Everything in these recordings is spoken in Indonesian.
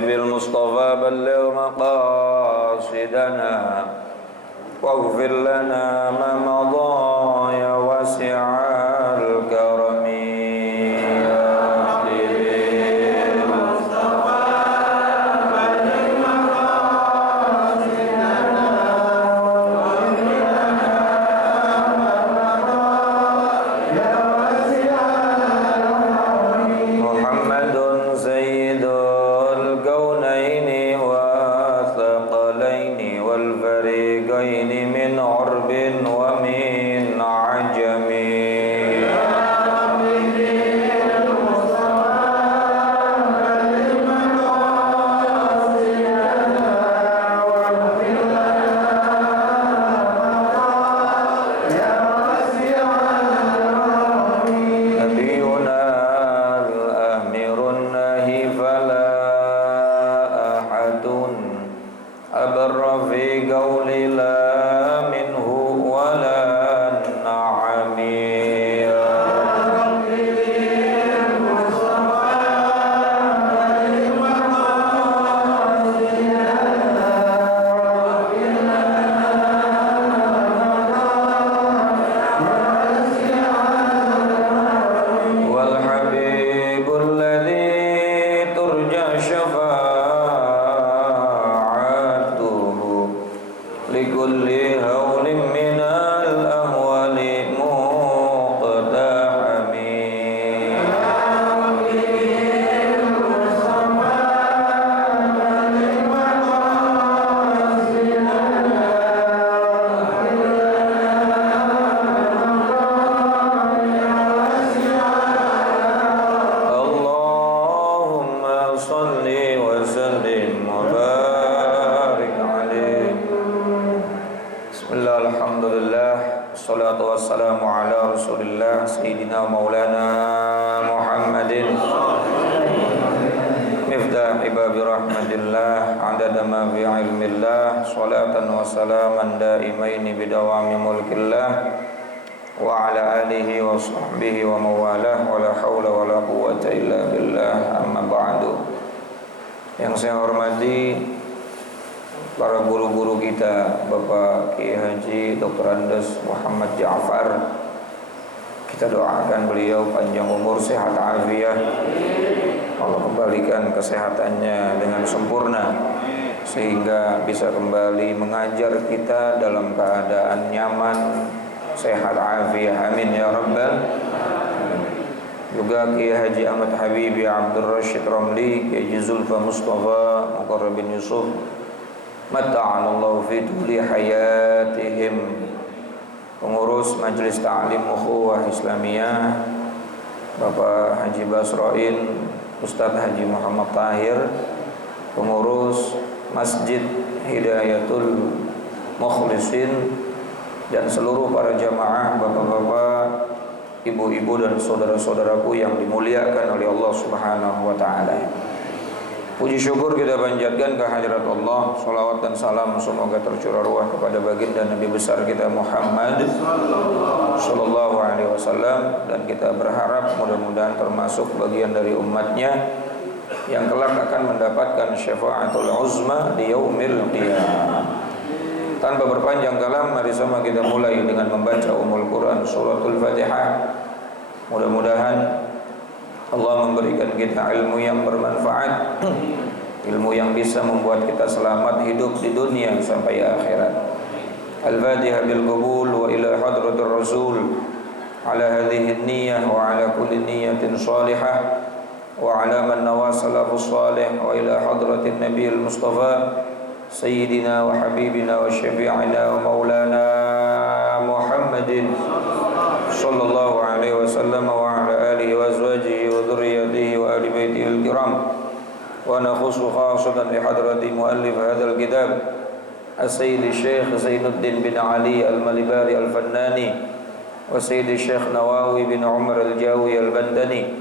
بالمصطفى بلغ مقاصدنا واغفر لنا ما مضى يا واسع الكرم Yang saya hormati para guru-guru kita, Bapak Kiai Haji Dr. Andes Muhammad Ja'far. Kita doakan beliau panjang umur, sehat afiat. Allah kembalikan kesehatannya dengan sempurna sehingga bisa kembali mengajar kita dalam keadaan nyaman, sehat afiat. Amin ya rabbal. Juga Kiai Haji Ahmad Habibi Abdul Rashid Ramli, Kiai Haji Zulfa Mustafa Muqarrab bin Yusuf, matta'anallahu fi tuli hayatihim. Pengurus Majelis Ta'lim Ukhuwah Islamiyah Bapak Haji Basroin, Ustadz Haji Muhammad Tahir, pengurus Masjid Hidayatul Mukhlisin, dan seluruh para jamaah, bapak-bapak, ibu-ibu dan saudara-saudaraku yang dimuliakan oleh Allah Subhanahu wa taala. Puji syukur kita panjatkan kehadirat Allah. Salawat dan salam semoga tercurah ruah kepada baginda Nabi besar kita Muhammad sallallahu alaihi wasallam, dan kita berharap mudah-mudahan termasuk bagian dari umatnya yang kelak akan mendapatkan syafaatul uzma di yaumil qiyamah. Tanpa berpanjang kalam, mari sama kita mulai dengan membaca Ummul Quran Suratul Fatihah. Mudah-mudahan Allah memberikan kita ilmu yang bermanfaat, ilmu yang bisa membuat kita selamat hidup di dunia sampai akhirat. Al-Fatihah bil qabul wa ila hadratir Rasul ala hadhihi an-niyyah wa ala kulli niyyatin salihah wa ala man nawasalafus salih wa ila hadratin Nabiyil Mustafa Sayyidina wa Habibina wa Syafi'ina wa Maulana Muhammadin sallallahu alaihi wasallam wa ala alihi wa azwajihi wa dhurriyyatihi wa ahli baitihi al-kiram. Wa nakhusu khasatan li hadrati muallif hadzal kitab As-Sayyid Syekh Zainuddin bin Ali Al-Malibari Al-Fannani wa Sayyid Syekh Nawawi bin Umar Al-Jawi Al-Bandani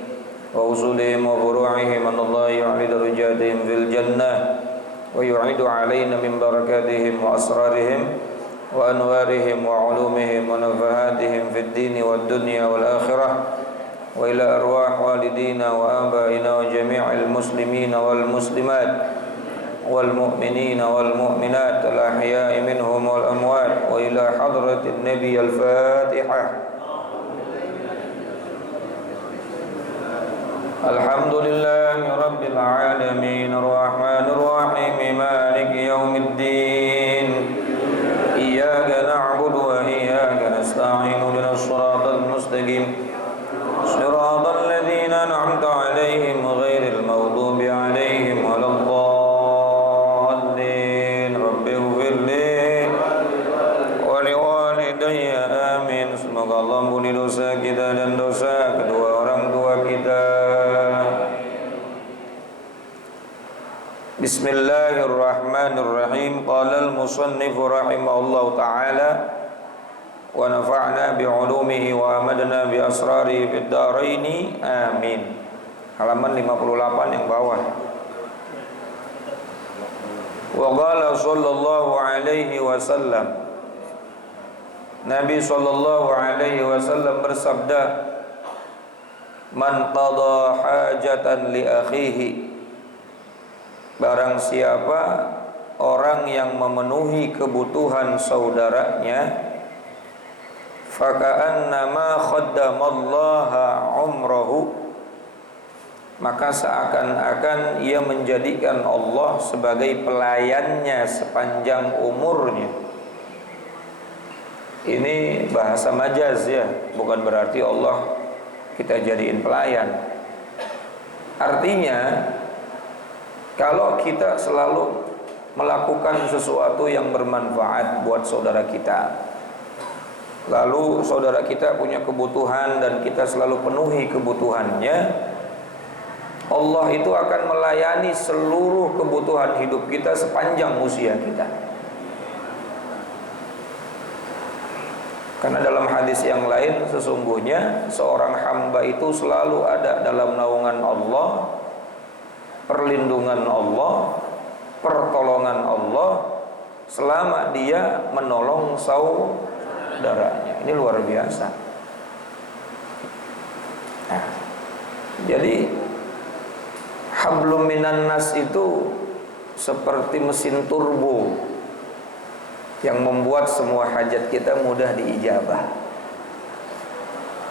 wa usulihim wa furu'ihim anallahu yu'li darajatihim fil jannah wa yu'idu alaina min barakatihim wa asrarihim wa anwarihim wa ulumihim wa nafahatihim fid dini wad dunya wal akhirah وإلى أرواح والدينا وآبائنا وجميع المسلمين والمسلمات والمؤمنين والمؤمنات الأحياء منهم والأموات وإلى حضرة النبي الفاتحة. الحمد لله رب العالمين الرحمن الرحيم مالك يوم الدين إياك نعبد وإياك نستعين اهدنا الصراط المستقيم صراط الذين أنعمت عليهم غير المغضوب عليهم ولا الضالين رب اغفر لي ولوالدي آمين. Semoga Allah ampuni dosa kita dan dosa kedua orang tua kita. Bismillahirrahmanirrahim. Qala al-musannif rahimahullahu ta'ala wa nafa'na bi'ulumihi wa amadna bi asrarihi fid dharaini amin. Halaman 58 yang bawah. Wa qala sallallahu alaihi wasallam, Nabi sallallahu alaihi wasallam bersabda, man qada hajatan li akhihi, barang siapa orang yang memenuhi kebutuhan saudaranya, faka'annama khaddamallaha umrahu, maka seakan-akan ia menjadikan Allah sebagai pelayannya sepanjang umurnya. Ini bahasa majaz ya, bukan berarti Allah kita jadiin pelayan. Artinya kalau kita selalu melakukan sesuatu yang bermanfaat buat saudara kita, lalu saudara kita punya kebutuhan dan kita selalu penuhi kebutuhannya, Allah itu akan melayani seluruh kebutuhan hidup kita sepanjang usia kita. Karena dalam hadis yang lain, sesungguhnya seorang hamba itu selalu ada dalam naungan Allah, perlindungan Allah, pertolongan Allah selama dia menolong saudaranya. Ini luar biasa. Nah, jadi hablum minan nas itu seperti mesin turbo yang membuat semua hajat kita mudah diijabah.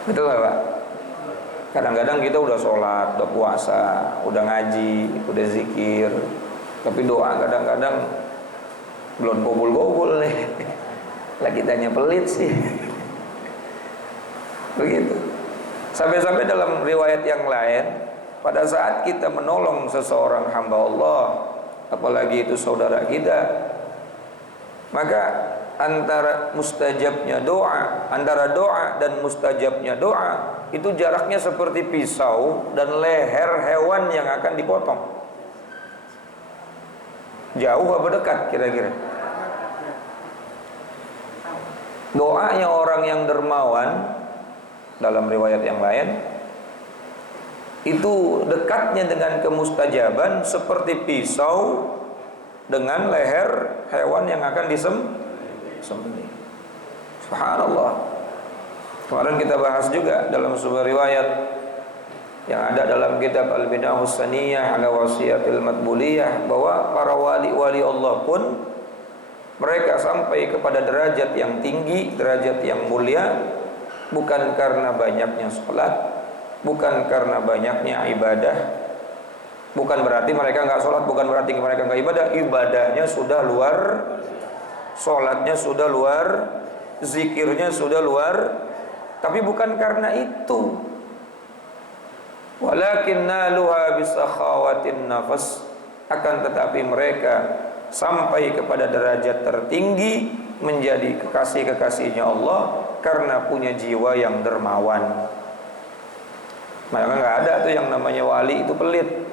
Betul nggak Pak? Kadang-kadang kita udah sholat, udah puasa, udah ngaji, udah zikir, tapi doa kadang-kadang belum gobul-gobul nih. Lah kitanya pelit sih. Begitu. Sampai-sampai dalam riwayat yang lain, pada saat kita menolong seseorang hamba Allah, apalagi itu saudara kita, maka antara doa dan mustajabnya doa itu jaraknya seperti pisau dan leher hewan yang akan dipotong. Jauh apa dekat kira-kira? Doanya orang yang dermawan dalam riwayat yang lain itu dekatnya dengan kemustajaban seperti pisau dengan leher hewan yang akan disembelih. Subhanallah. Kemarin kita bahas juga dalam sebuah riwayat yang ada dalam kitab Al-Bid'ahus Saniyah ala Wasiyatil Matbuliyah, bahwa para wali-wali Allah pun mereka sampai kepada derajat yang tinggi, derajat yang mulia, bukan karena banyaknya sholat, bukan karena banyaknya ibadah. Bukan berarti mereka nggak sholat, bukan berarti mereka nggak ibadah. Ibadahnya sudah luar, sholatnya sudah luar, zikirnya sudah luar. Tapi bukan karena itu. Walakin naluha bisakhawatin nafas, akan tetapi mereka sampai kepada derajat tertinggi menjadi kekasih-kekasihnya Allah karena punya jiwa yang dermawan. Maka nggak ada tuh yang namanya wali itu pelit.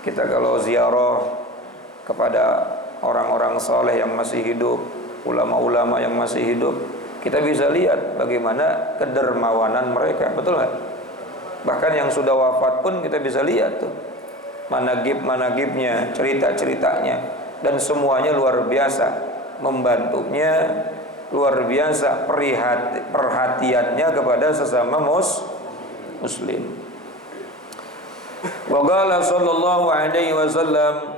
Kita kalau ziarah kepada orang-orang soleh yang masih hidup, ulama-ulama yang masih hidup, kita bisa lihat bagaimana kedermawanan mereka, betul nggak? Bahkan yang sudah wafat pun kita bisa lihat tuh managib-managibnya, cerita-ceritanya, dan semuanya luar biasa, membantunya luar biasa, perhatiannya kepada sesama Muslim. Wa qala sallallahu alaihi wasallam,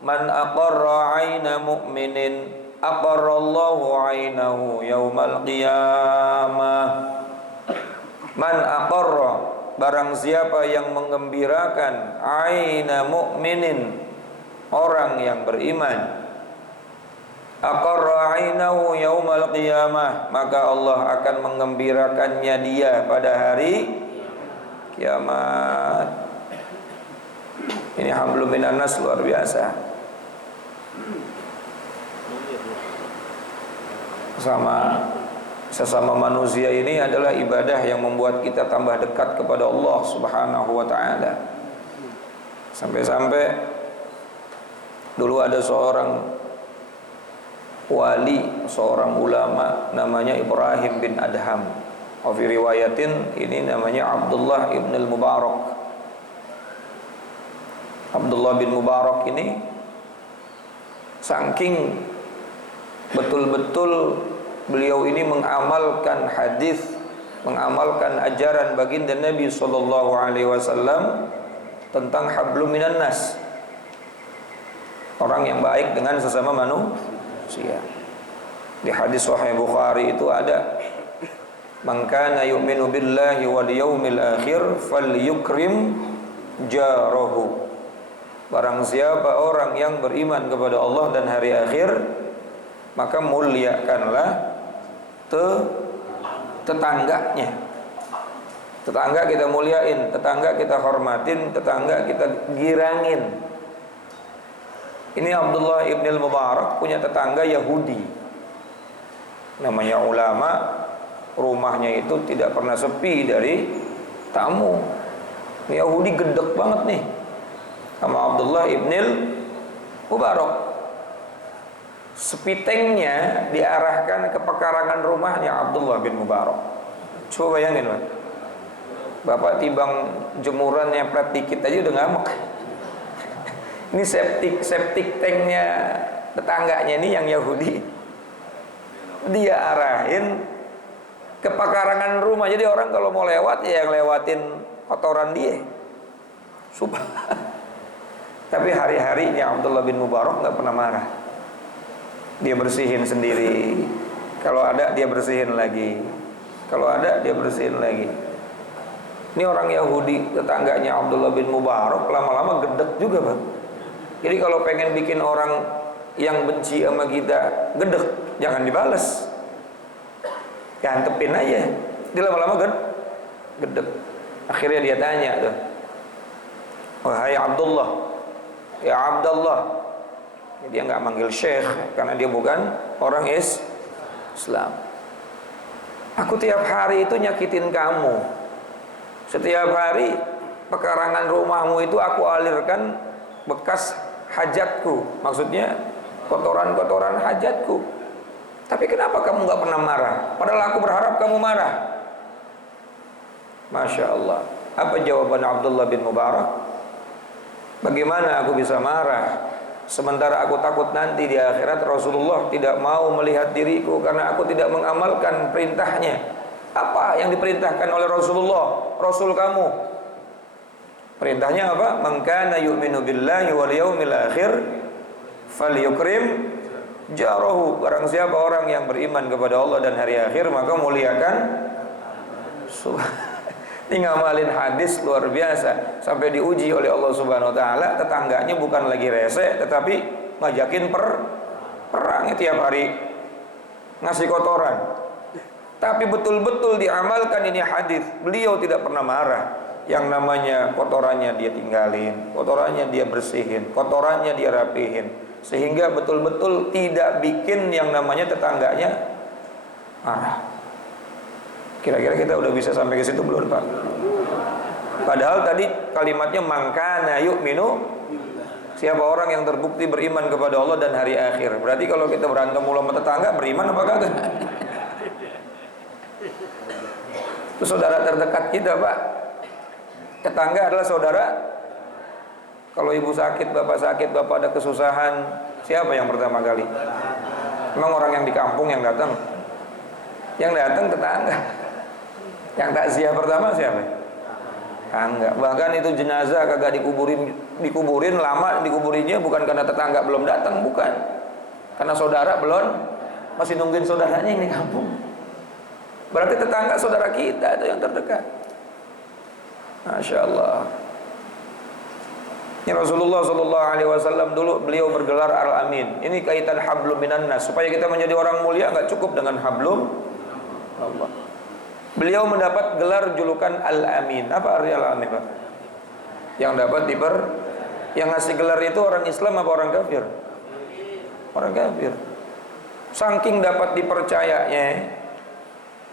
man aqarra 'aina mu'minin aqarrallahu 'ainahu yaumal qiyamah. Man aqarra, barang siapa yang menggembirakan, 'aina mu'minin, orang yang beriman, aqarra 'ainahu yaumal qiyamah, maka Allah akan menggembirakannya dia pada hari kiamat. Ini hablum minan nas, luar biasa. Sesama manusia ini adalah ibadah yang membuat kita tambah dekat kepada Allah Subhanahu wa taala. Sampai-sampai dulu ada seorang wali, seorang ulama namanya Ibrahim bin Adham. Fi riwayatin ini namanya Abdullah ibn al-Mubarak. Abdullah bin Mubarak ini saking betul-betul beliau ini mengamalkan hadis, mengamalkan ajaran baginda Nabi sallallahu alaihi wasallam tentang hablum minan nas. Orang yang baik dengan sesama manusia. Di hadis Sahih Bukhari itu ada, man kana yu'minu billahi wal yaumil akhir falyukrim jarahu. Barang siapa orang yang beriman kepada Allah dan hari akhir, maka muliakanlah tetangganya. Tetangga kita muliain, tetangga kita hormatin, tetangga kita girangin. Ini Abdullah ibn al-Mubarak punya tetangga Yahudi. Namanya ulama, rumahnya itu tidak pernah sepi dari tamu. Ini Yahudi gedek banget nih sama Abdullah ibn al-Mubarak. Sepitengnya diarahkan ke pekarangan rumahnya Abdullah bin Mubarak. Coba bayangin, Pak. Bapak tibang jemurannya plat dikit aja udah ngamuk. Ini septic tanknya tetangganya ini yang Yahudi, dia arahin ke pekarangan rumah. Jadi orang kalau mau lewat ya yang lewatin kotoran dia. Tapi hari-harinya Abdullah bin Mubarak nggak pernah marah. Dia bersihin sendiri. Kalau ada dia bersihin lagi. Kalau ada dia bersihin lagi. Ini orang Yahudi, tetangganya Abdullah bin Mubarak, lama-lama gedek juga, Bang. Jadi kalau pengen bikin orang yang benci sama kita gedek, jangan dibales, antepin aja. Dia lama-lama gedek. Akhirnya dia tanya tuh, wahai Abdullah, ya Abdullah. Dia nggak manggil Syekh karena dia bukan orang Islam. Aku tiap hari itu nyakitin kamu. Setiap hari pekarangan rumahmu itu aku alirkan bekas hajatku, maksudnya kotoran-kotoran hajatku. Tapi kenapa kamu nggak pernah marah? Padahal aku berharap kamu marah. Masya Allah. Apa jawaban Abdullah bin Mubarak? Bagaimana aku bisa marah? Sementara aku takut nanti di akhirat Rasulullah tidak mau melihat diriku karena aku tidak mengamalkan perintahnya. Apa yang diperintahkan oleh Rasulullah, Rasul kamu? Perintahnya apa? Man kana yu'minu billahi wal yaumil akhir falyukrim jarahu. Barang siapa orang yang beriman kepada Allah dan hari akhir, maka muliakan. Ini ngamalin hadis luar biasa, sampai diuji oleh Allah Subhanahu wa taala. Tetangganya bukan lagi rese, tetapi ngajakin perang tiap hari, ngasih kotoran. Tapi betul-betul diamalkan ini hadis. Beliau tidak pernah marah. Yang namanya kotorannya dia tinggalin, kotorannya dia bersihin, kotorannya dia rapihin, sehingga betul-betul tidak bikin yang namanya tetangganya marah. Kira-kira kita udah bisa sampai ke situ belum, Pak? Padahal tadi kalimatnya mangkana yu'minu, siapa orang yang terbukti beriman kepada Allah dan hari akhir. Berarti kalau kita berantem mulu sama tetangga, beriman apa kagak? Itu saudara terdekat kita, Pak. Tetangga adalah saudara. Kalau ibu sakit, bapak ada kesusahan, siapa yang pertama kali? Memang orang yang di kampung yang datang? Yang datang tetangga. Yang takziah pertama siapa? Enggak. Bahkan itu jenazah kagak dikuburin lama dikuburinnya bukan karena tetangga belum datang, bukan. Karena saudara belum, masih nungguin saudaranya ini kampung. Berarti tetangga saudara kita itu yang terdekat. Masya Allah. Ini Rasulullah SAW dulu beliau bergelar Al-Amin. Ini kaitan hablum minan nas. Supaya kita menjadi orang mulia nggak cukup dengan hablum Allah. Beliau mendapat gelar julukan Al-Amin. Apa arti Al-Amin, Pak? Yang dapat yang ngasih gelar itu orang Islam apa orang kafir? Orang kafir. Saking dapat dipercayanya,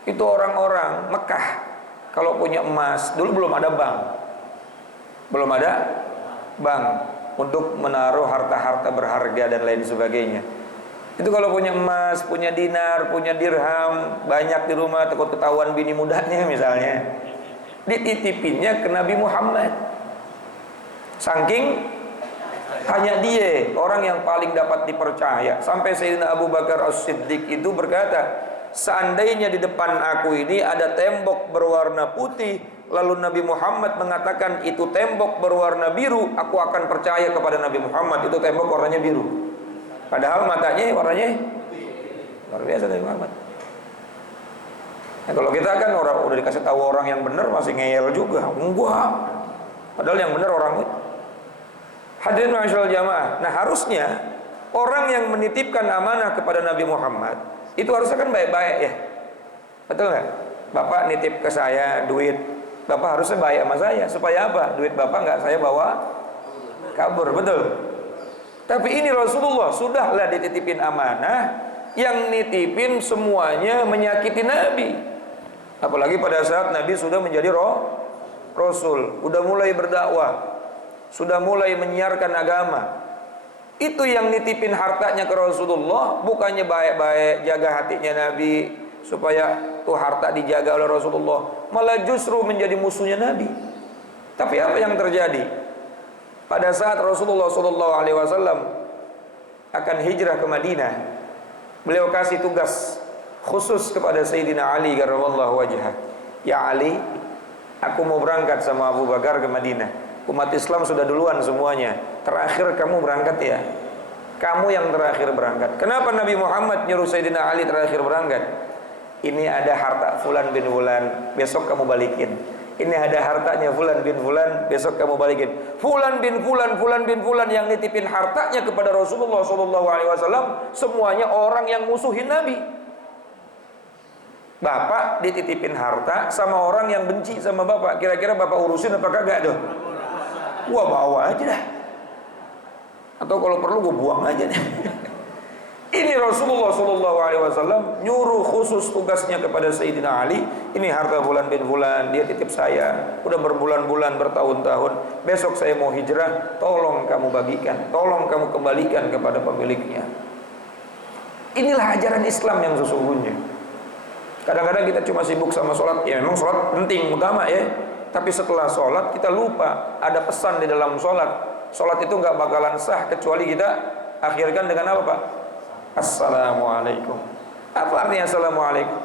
itu orang-orang Mekah kalau punya emas, dulu belum ada bank. Belum ada bank untuk menaruh harta-harta berharga dan lain sebagainya. Itu kalau punya emas, punya dinar, punya dirham banyak di rumah, takut ketahuan bini mudanya misalnya, dititipinnya ke Nabi Muhammad. Saking hanya dia orang yang paling dapat dipercaya. Sampai Sayyidina Abu Bakar As-Siddiq itu berkata, seandainya di depan aku ini ada tembok berwarna putih, lalu Nabi Muhammad mengatakan itu tembok berwarna biru, aku akan percaya kepada Nabi Muhammad itu tembok warnanya biru. Padahal matanya warnanya luar biasa Nabi Muhammad. Nah, kalau kita kan orang udah dikasih tahu orang yang benar masih ngeyel juga. Enggak. Padahal yang benar orang itu. Hadirin masyaallah jamaah. Nah, harusnya orang yang menitipkan amanah kepada Nabi Muhammad itu harusnya kan baik-baik ya. Betul nggak? Bapak nitip ke saya duit, Bapak harusnya baik sama saya. Supaya apa? Duit Bapak nggak saya bawa kabur, betul? Tapi ini Rasulullah sudahlah dititipin amanah, yang nitipin semuanya menyakiti Nabi. Apalagi pada saat Nabi sudah menjadi Rasul, udah mulai berdakwah, sudah mulai menyiarkan agama. Itu yang nitipin hartanya ke Rasulullah, bukannya baik-baik jaga hatinya Nabi supaya tuh harta dijaga oleh Rasulullah, malah justru menjadi musuhnya Nabi. Tapi apa yang terjadi? Pada saat Rasulullah SAW akan hijrah ke Madinah, beliau kasih tugas khusus kepada Sayyidina Ali karramallahu wajhah. Ya Ali, aku mau berangkat sama Abu Bakar ke Madinah. Umat Islam sudah duluan semuanya. Terakhir kamu berangkat ya. Kamu yang terakhir berangkat. Kenapa Nabi Muhammad nyuruh Sayyidina Ali terakhir berangkat? Ini ada harta Fulan bin Fulan, besok kamu balikin. Ini ada hartanya Fulan bin Fulan, besok kamu balikin. Fulan bin Fulan yang nitipin hartanya kepada Rasulullah SAW, semuanya orang yang musuhin Nabi. Bapak dititipin harta sama orang yang benci sama bapak. Kira-kira bapak urusin apa kagak tuh? Gua bawa aja dah. Atau kalau perlu gua buang aja deh. Ini Rasulullah SAW nyuruh khusus tugasnya kepada Sayyidina Ali. Ini harta Fulan bin Fulan, dia titip saya. Udah berbulan-bulan, bertahun-tahun. Besok saya mau hijrah, tolong kamu bagikan, tolong kamu kembalikan kepada pemiliknya. Inilah ajaran Islam yang sesungguhnya. Kadang-kadang kita cuma sibuk sama sholat. Ya memang sholat penting, utama ya. Tapi setelah sholat kita lupa ada pesan di dalam sholat. Sholat itu gak bakalan sah kecuali kita akhirkan dengan apa Pak? Assalamualaikum. Apa artinya Assalamualaikum?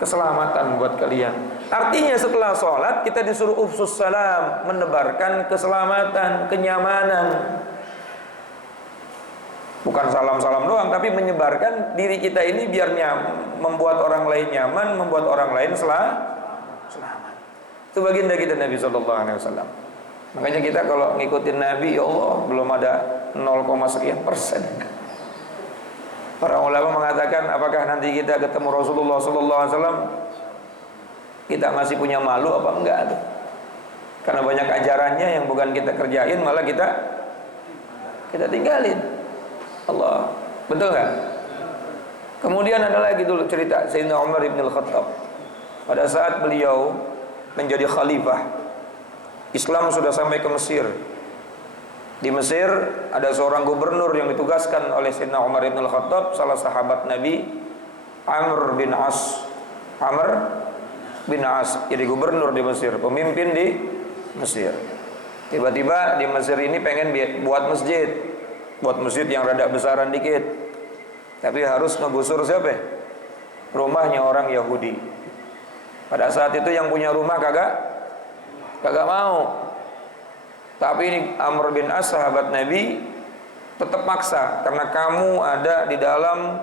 Keselamatan buat kalian. Artinya setelah sholat kita disuruh ufsus salam, menebarkan keselamatan, kenyamanan. Bukan salam-salam doang, tapi menyebarkan diri kita ini biar membuat orang lain nyaman, membuat orang lain selamat. Itu baginda kita Nabi SAW. Makanya kita kalau ngikutin Nabi, ya Allah, belum ada 0,sekian%. Para ulama mengatakan, apakah nanti kita ketemu Rasulullah SAW, kita masih punya malu apa enggak tuh? Karena banyak ajarannya yang bukan kita kerjain, malah kita tinggalin. Allah, betul nggak? Kemudian ada lagi dulu cerita Sayyidina Umar ibn al-Khattab. Pada saat beliau menjadi khalifah, Islam sudah sampai ke Mesir. Di Mesir ada seorang gubernur yang ditugaskan oleh Sayyidina Umar ibn al-Khattab, salah sahabat Nabi, Amr bin As. Jadi gubernur di Mesir, pemimpin di Mesir. Tiba-tiba di Mesir ini pengen buat masjid yang rada besaran dikit. Tapi harus ngegusur siapa? Rumahnya orang Yahudi. Pada saat itu yang punya rumah kagak kagak mau. Tapi ini Amr bin As, sahabat Nabi, tetap maksa, karena kamu ada di dalam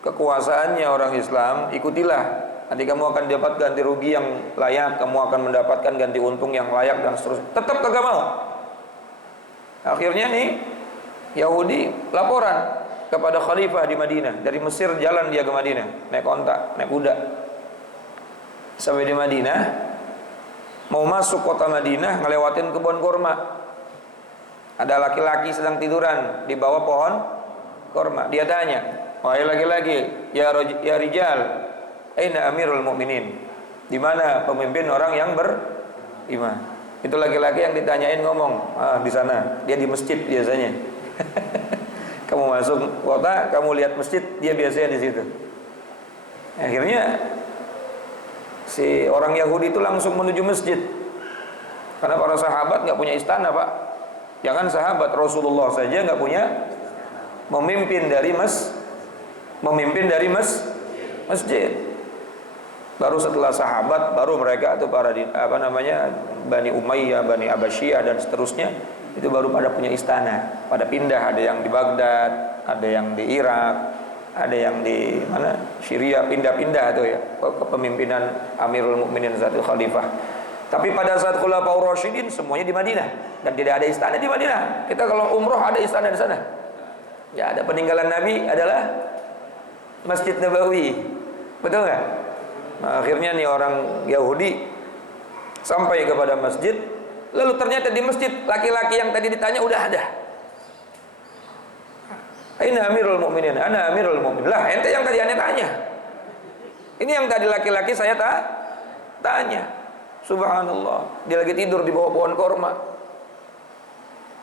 kekuasaannya orang Islam, ikutilah. Nanti kamu akan dapat ganti rugi yang layak, kamu akan mendapatkan ganti untung yang layak dan seterusnya. Tetap kagak mau. Akhirnya nih Yahudi laporan kepada khalifah di Madinah. Dari Mesir jalan dia ke Madinah, naik onta, naik kuda. Sampai di Madinah, mau masuk kota Madinah, ngelewatin kebun kurma. Ada laki-laki sedang tiduran di bawah pohon kurma. Dia tanya, wahai laki-laki, ya rijal, aina amirul mu'minin? Di mana pemimpin orang yang beriman? Itu laki-laki yang ditanyain ngomong, di sana. Dia di masjid biasanya. Kamu masuk kota, kamu lihat masjid, dia biasanya di situ. Akhirnya si orang Yahudi itu langsung menuju masjid, karena para sahabat nggak punya istana, Pak. Jangan sahabat, Rasulullah saja nggak punya memimpin dari masjid. Baru setelah sahabat, baru mereka itu para Bani Umayyah, Bani Abbasiyah dan seterusnya, itu baru pada punya istana, pada pindah. Ada yang di Baghdad, ada yang di Irak, ada yang di mana, Syria, pindah-pindah tuh ya, kepemimpinan Amirul Mukminin satu khalifah. Tapi pada saat Khulafaur Rasyidin semuanya di Madinah, dan tidak ada istana di Madinah. Kita kalau umroh ada istana di sana. Ya, ada peninggalan Nabi adalah Masjid Nabawi. Betul nggak? Nah, akhirnya nih orang Yahudi sampai kepada masjid, lalu ternyata di masjid laki-laki yang tadi ditanya udah ada. Aina Amirul Mukminin? Ana Amirul Mukminin. Lah, ente yang tadi aneh tanya. Ini yang tadi laki-laki saya tanya. Subhanallah, dia lagi tidur di bawah pohon korma.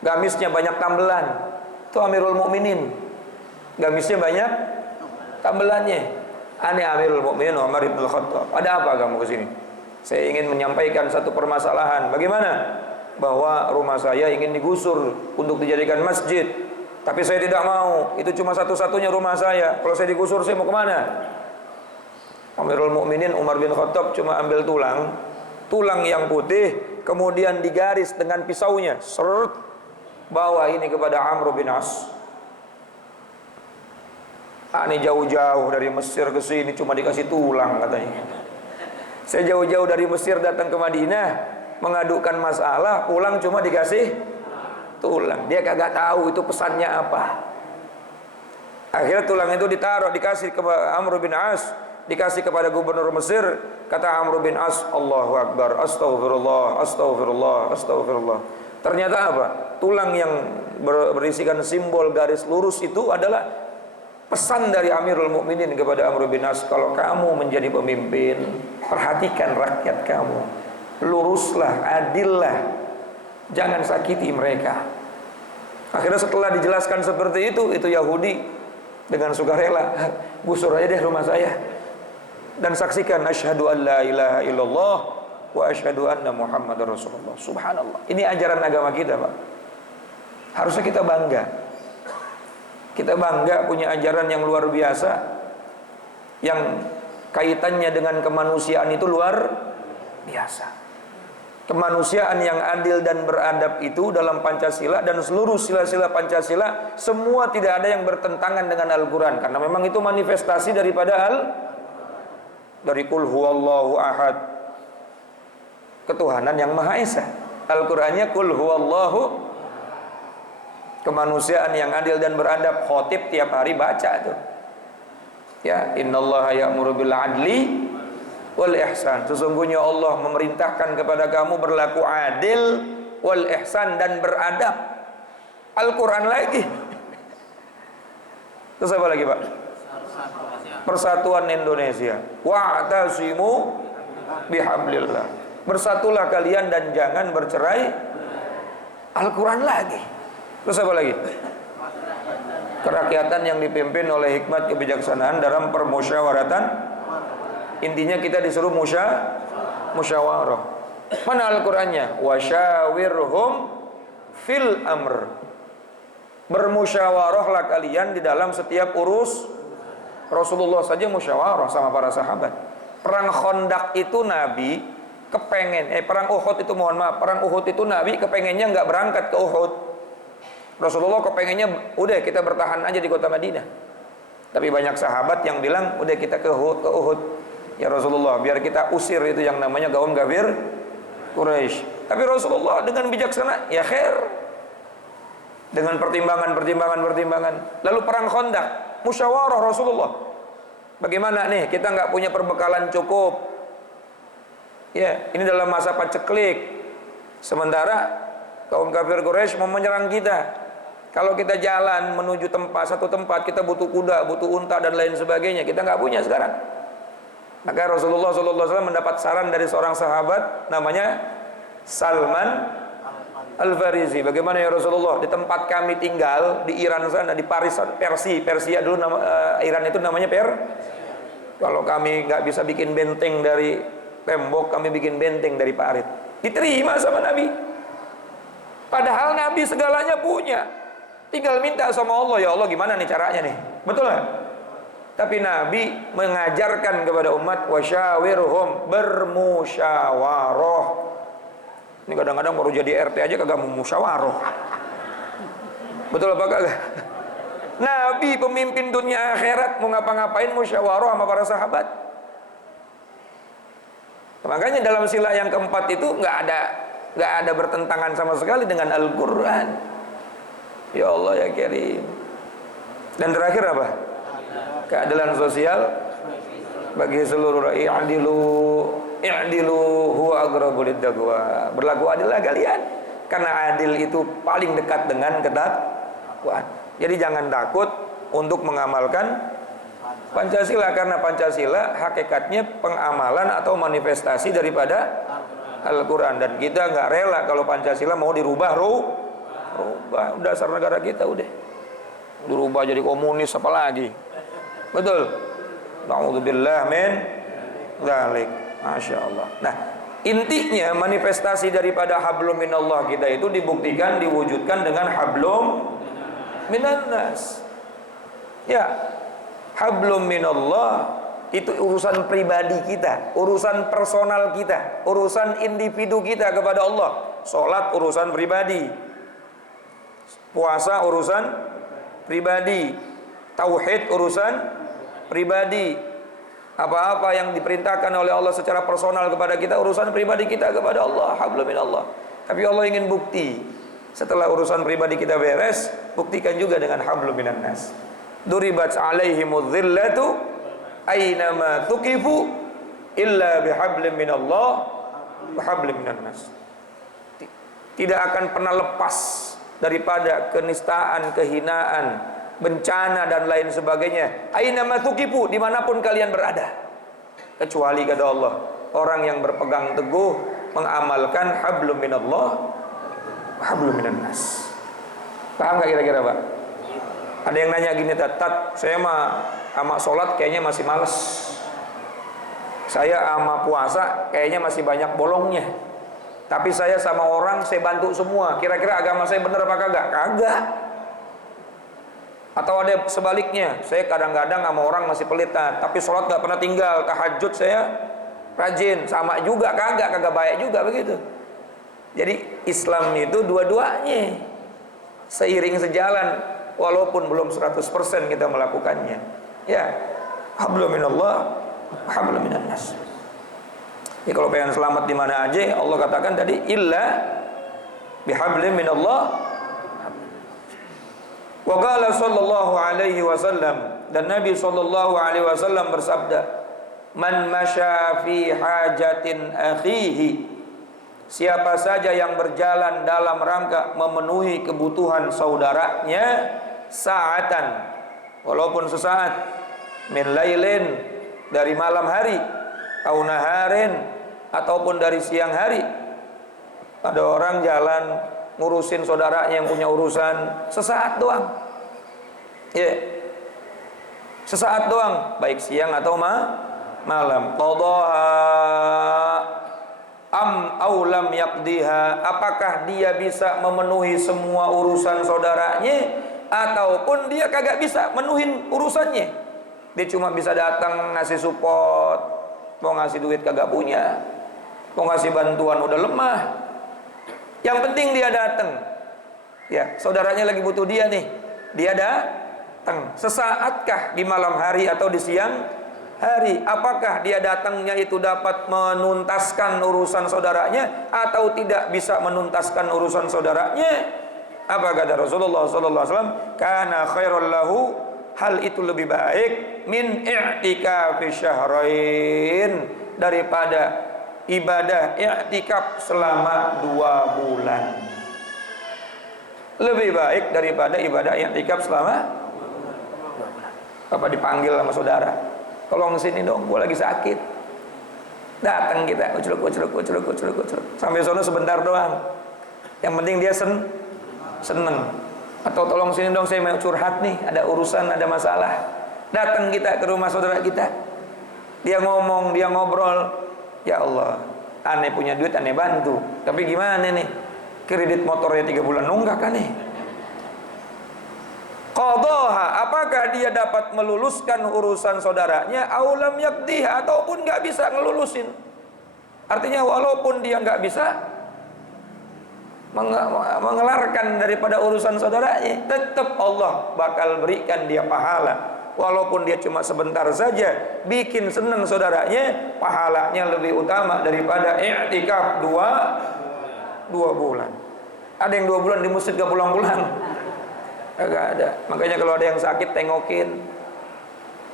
Gamisnya banyak tambelan. Itu Amirul Mukminin. Gamisnya banyak tambelannya. Aneh Amirul Mukminin Umar bin Khattab. Ada apa kamu kesini? Saya ingin menyampaikan satu permasalahan. Bagaimana? Bahwa rumah saya ingin digusur untuk dijadikan masjid. Tapi saya tidak mau. Itu cuma satu-satunya rumah saya. Kalau saya digusur, saya mau kemana? Amirul Mukminin Umar bin Khattab cuma ambil tulang yang putih, kemudian digaris dengan pisaunya, seret, bawa ini kepada Amr bin As. Ini jauh-jauh dari Mesir ke sini cuma dikasih tulang katanya. Saya jauh-jauh dari Mesir datang ke Madinah mengadukan masalah, pulang cuma dikasih tulang. Dia kagak tahu itu pesannya apa. Akhirnya tulang itu dikasih ke Amr bin As, dikasih kepada gubernur Mesir. Kata Amr bin As, Allahu Akbar, astagfirullah, astagfirullah, astagfirullah. Ternyata apa? Tulang yang berisikan simbol garis lurus itu adalah pesan dari Amirul Mukminin kepada Amr bin As. Kalau kamu menjadi pemimpin, perhatikan rakyat kamu, luruslah, adillah, jangan sakiti mereka. Akhirnya setelah dijelaskan seperti itu Yahudi dengan sukarela, gusur aja deh rumah saya, dan saksikan asyhadu an la ilaha illallah wa asyhadu anna Muhammadar Rasulullah. Subhanallah. Ini ajaran agama kita, Pak. Harusnya kita bangga. Kita bangga punya ajaran yang luar biasa, yang kaitannya dengan kemanusiaan itu luar biasa. Kemanusiaan yang adil dan beradab itu dalam Pancasila dan seluruh sila-sila Pancasila, semua tidak ada yang bertentangan dengan Al-Quran, karena memang itu manifestasi daripada dari Qul huwallahu ahad, ketuhanan yang Maha Esa. Al-Qur'annya Qul huwallahu, kemanusiaan yang adil dan beradab. Khotib tiap hari baca tuh. Ya, innallaha ya'muru bil adli wal ihsan. Sesungguhnya Allah memerintahkan kepada kamu berlaku adil wal ihsan dan beradab. Al-Qur'an lagi. Terus apa lagi, Pak? Persatuan Indonesia. Wa'tasimu bihablillah. Bersatulah kalian dan jangan bercerai. Al-Quran lagi. Terus apa lagi? Kerakyatan yang dipimpin oleh hikmat kebijaksanaan dalam permusyawaratan. Intinya kita disuruh musyawarah. Mana Al-Qurannya? Wasyawirhum fil amr. Bermusyawarahlah kalian di dalam setiap Rasulullah saja musyawarah sama para sahabat. Perang Khandaq itu Nabi perang Uhud itu, mohon maaf, perang Uhud itu Nabi kepengennya nggak berangkat ke Uhud. Rasulullah kepengennya udah kita bertahan aja di kota Madinah. Tapi banyak sahabat yang bilang udah kita ke Uhud. Ya Rasulullah, biar kita usir itu yang namanya kaum kafir Quraisy. Tapi Rasulullah dengan bijaksana, ya khair. Dengan pertimbangan. Lalu perang Khandaq, musyawarah Rasulullah. Bagaimana nih, kita nggak punya perbekalan cukup. Ya, ini dalam masa paceklik. Sementara kaum kafir Quraisy mau menyerang kita. Kalau kita jalan menuju satu tempat, kita butuh kuda, butuh unta dan lain sebagainya. Kita nggak punya sekarang. Maka Rasulullah SAW mendapat saran dari seorang sahabat namanya Salman Al-Farisi. Bagaimana ya Rasulullah, di tempat kami tinggal di Iran sana, di Persia dulu Iran itu namanya Kalau kami nggak bisa bikin benteng dari tembok, kami bikin benteng dari parit. Diterima sama Nabi. Padahal Nabi segalanya punya. Tinggal minta sama Allah, ya Allah gimana nih caranya nih? Betul nggak? Tapi Nabi mengajarkan kepada umat wasyawirhum, bermusyawarah. Ini kadang-kadang baru jadi RT aja kagak mau musyawarah. Betul apa kagak? Nabi pemimpin dunia akhirat mau ngapa-ngapain musyawarah sama para sahabat. Makanya dalam sila yang keempat itu nggak ada bertentangan sama sekali dengan Al-Quran. Ya Allah ya Karim. Dan terakhir apa? Keadilan sosial bagi seluruh rakyat. I'dilu huwa aqrabu littaqwa. Berlaku adillah kalian, karena adil itu paling dekat dengan ketakwaan. Jadi jangan takut untuk mengamalkan Pancasila, karena Pancasila hakikatnya pengamalan atau manifestasi daripada Al-Quran. Dan kita nggak rela kalau Pancasila mau dirubah, rubah dasar negara kita udah dirubah jadi komunis apa lagi. Betul. Na'udzubillah min dzalik. Masya Allah. Nah, intinya manifestasi daripada hablum minallah kita itu dibuktikan, diwujudkan dengan hablum minannas. Ya, hablum minallah itu urusan pribadi kita, urusan personal kita, urusan individu kita kepada Allah. Salat urusan pribadi, puasa urusan pribadi, tauhid urusan pribadi. Apa-apa yang diperintahkan oleh Allah secara personal kepada kita, urusan pribadi kita kepada Allah, hablum minallah. Tapi Allah ingin bukti. Setelah urusan pribadi kita beres, buktikan juga dengan hablum minannas. Duribat alaihimudz dhillatu aynama tuqifu illa bihablim minallah wa hablim minannas. Tidak akan pernah lepas daripada kenistaan, kehinaan, bencana dan lain sebagainya. Aynama tuqifu, dimanapun kalian berada, kecuali kata Allah orang yang berpegang teguh mengamalkan hablum minallah wa hablum minannas. Paham gak kira-kira Pak? Ada yang nanya gini, Tat, saya mah sama sholat kayaknya masih males, saya sama puasa kayaknya masih banyak bolongnya, tapi saya sama orang saya bantu semua, kira-kira agama saya bener apa kagak? Kagak. Atau ada sebaliknya, saya kadang-kadang sama orang masih pelit, tapi sholat gak pernah tinggal, tahajud saya rajin, sama juga kagak baik juga begitu. Jadi Islam itu dua-duanya seiring sejalan, walaupun belum 100% kita melakukannya. Ya, hablum minallah, hablum minannas. Ya, kalau pengen selamat di mana aja, Allah katakan tadi illa bihablim minallah. Wa qala sallallahu alaihi wasallam, dan Nabi sallallahu alaihi wasallam bersabda, man masya fi hajatin akhihi, siapa saja yang berjalan dalam rangka memenuhi kebutuhan saudaranya, sa'atan, walaupun sesaat, min lailin, dari malam hari, au naharin, ataupun dari siang hari. Ada orang jalan ngurusin saudaranya yang punya urusan sesaat doang, ya, sesaat doang, baik siang atau malam. Qadaha am aw lam yaqdiha, apakah dia bisa memenuhi semua urusan saudaranya ataupun dia kagak bisa menuhin urusannya. Dia cuma bisa datang ngasih support, mau ngasih duit kagak punya. mau ngasih bantuan udah lemah. Yang penting dia datang. Ya, saudaranya lagi butuh dia nih. Dia datang. Sesaatkah di malam hari atau di siang hari? Apakah dia datangnya itu dapat menuntaskan urusan saudaranya atau tidak bisa menuntaskan urusan saudaranya? Apa kata Rasulullah sallallahu alaihi wasallam? Kana khairul lahu, hal itu lebih baik min i'tikafi syahrain, daripada ibadah i'tikaf selama 2 bulan. Lebih baik daripada ibadah i'tikaf selama 2 bulan. Apa dipanggil sama saudara, tolong sini dong, gua lagi sakit. Datang kita, ucruk. Sampai sono sebentar doang. Yang penting dia seneng. Atau tolong sini dong, saya mau curhat nih, ada urusan, ada masalah. Datang kita ke rumah saudara kita. Dia ngomong, dia ngobrol. Ya Allah, aneh punya duit, aneh bantu. Tapi gimana nih? Kredit motornya 3 bulan nunggak kan nih? Qadhaha, apakah dia dapat meluluskan urusan saudaranya? Aulam yakdiha, ataupun nggak bisa ngelulusin. Artinya walaupun dia nggak bisa mengelarkan daripada urusan saudaranya, tetap Allah bakal berikan dia pahala. Walaupun dia cuma sebentar saja bikin senang saudaranya, pahalanya lebih utama daripada i'tikaf 2 bulan. Ada yang 2 bulan di masjid gak pulang-pulang? Gak ada. Makanya kalau ada yang sakit tengokin,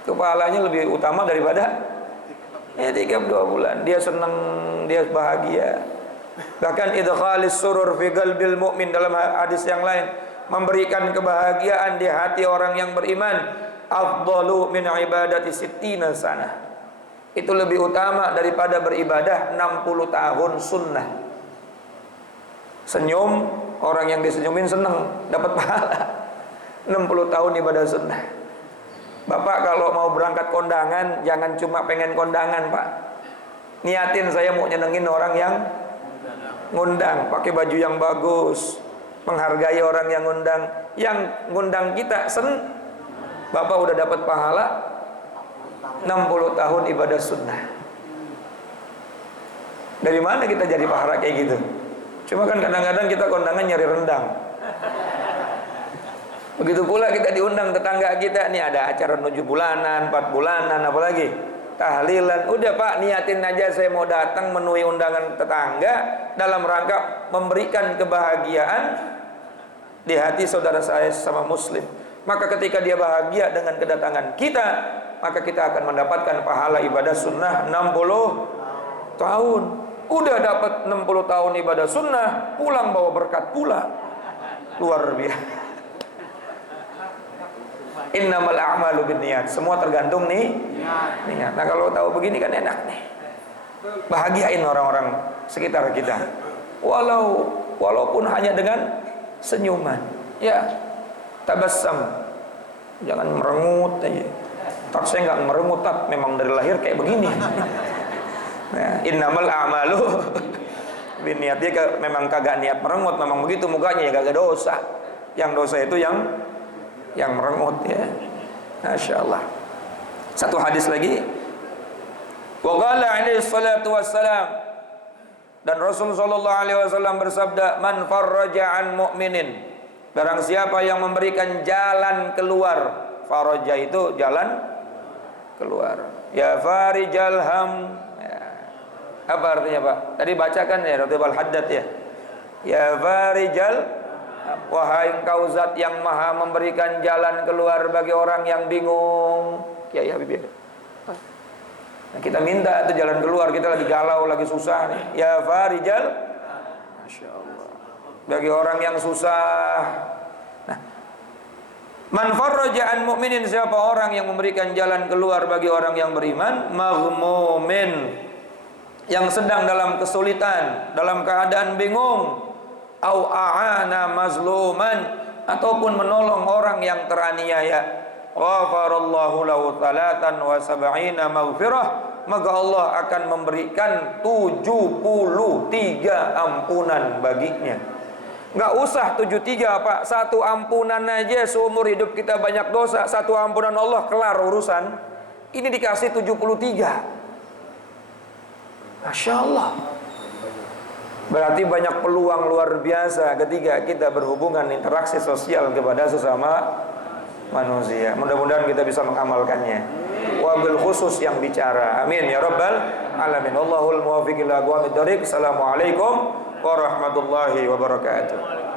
itu pahalanya lebih utama daripada i'tikaf 2 bulan. Dia senang, dia bahagia. Bahkan idkhalis surur fi qalbil mu'min, dalam hadis yang lain, memberikan kebahagiaan di hati orang yang beriman, afdalu min ibadati sittina sana, itu lebih utama daripada beribadah 60 tahun sunnah. Senyum, orang yang disenyumin seneng, dapat pahala. 60 tahun ibadah sunnah. Bapak kalau mau berangkat kondangan, jangan cuma pengen kondangan, Pak. Niatin saya mau nyenengin orang yang ngundang, pakai baju yang bagus, menghargai orang yang ngundang. Yang ngundang kita Bapak udah dapat pahala 60 tahun ibadah sunnah. Dari mana kita jadi pahala kayak gitu? Cuma kan kadang-kadang kita kondangan nyari rendang. Begitu pula kita diundang tetangga kita, nih ada acara 7 bulanan, 4 bulanan, apalagi tahlilan. Udah Pak, niatin aja saya mau datang memenuhi undangan tetangga dalam rangka memberikan kebahagiaan di hati saudara saya sama muslim. Maka ketika dia bahagia dengan kedatangan kita, maka kita akan mendapatkan pahala ibadah sunnah 60 tahun. Udah dapat 60 tahun ibadah sunnah, pulang bawa berkat pula. Luar biasa. Innamal a'malu binniyat. Semua tergantung nih niat. Nah kalau tahu begini kan enak nih. Bahagiain orang-orang sekitar kita. Walaupun hanya dengan senyuman. Ya. Tabassam, jangan merengut aja. Tak, saya nggak merengut, tak, memang dari lahir kayak begini. Nah, innamal a'malu binniyat, dia memang kagak niat merengut, memang begitu mukanya, ya kagak dosa. Yang dosa itu yang merengut ya. Masya Allah. Satu hadis lagi. Wa qala alaihi salatu wassalam, dan Rasul sallallahu alaihi wasallam bersabda, man farraja an mu'minin, barang siapa yang memberikan jalan keluar. Faraja itu jalan keluar. Ya farijal ham. Ya. Apa artinya Pak? Tadi bacakan ya Ratibul Haddad ya. Ya farijal, wahai engkau zat yang maha memberikan jalan keluar bagi orang yang bingung. Ya Habibie. Nah, kita minta itu jalan keluar, kita lagi galau, lagi susah nih. Ya farijal, Masya Allah, bagi orang yang susah. Nah, man farraja an mu'minin, siapa orang yang memberikan jalan keluar bagi orang yang beriman, maghmumin, yang sedang dalam kesulitan, dalam keadaan bingung, au a'ana mazluman, ataupun menolong orang yang teraniaya, ghafarallahu lahu thalatan wa sab'ina maghfirah, maka Allah akan memberikan 73 ampunan baginya. Nggak usah 73 Pak, satu ampunan aja seumur hidup kita banyak dosa, satu ampunan Allah kelar urusan. Ini dikasih 73. Masya Allah. Berarti banyak peluang luar biasa ketika kita berhubungan interaksi sosial kepada sesama manusia. Mudah-mudahan kita bisa mengamalkannya. Wabil khusus yang bicara. Amin ya rabbal alamin. Allahul muwaffiq ila aqwamit thoriq. Assalamualaikum warahmatullahi wabarakatuh.